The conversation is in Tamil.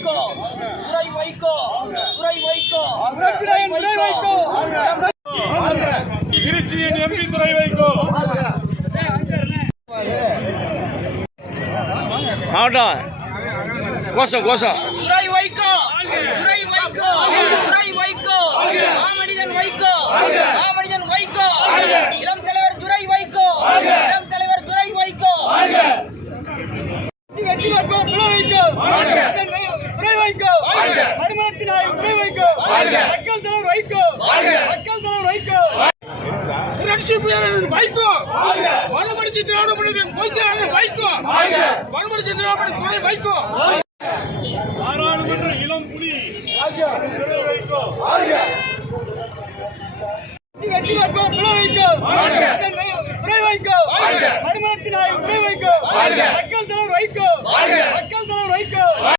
வைகோ துரை வைகோ துரை வைகோ புரட்சிநாயகன் துரை வைகோ. திருச்சியின் எம்பி துறை வைகோ மாவட்டம் கோஷம் கோஷம் துரை வைகோ துரை வைகோ துரை வைகோ மாமனிதன் வைகோ மாமனிதன் வைகோ இளம் தலைவர் துரை வைகோ இளம் தலைவர் துரை வைகோ வெற்றி வேட்பாளர் துரை வைகோ. துரை வைகோ. மறுமலர்ச்சி நாயகன் துரை வைகோ. மக்கள் தலைவர் வைகோ. மக்கள் தலைவர் வைகோ. புரட்சி புயலின் வைகோ மறுமடிச்சு திராவிட முன்னேற்ற பொதுச்செயலாளர் வைகோ மறுமடிச்சு திராவிட துறை வைகோ பாராளுமன்ற இளம் புலி துறை வைகோ வெற்றி வேட்பாளர் துரை வைகோ. துரை வைகோ. மறுமலர்ச்சி நாயகன் துரை வைகோ. மக்கள் தலைவர் வைகோ. மக்கள்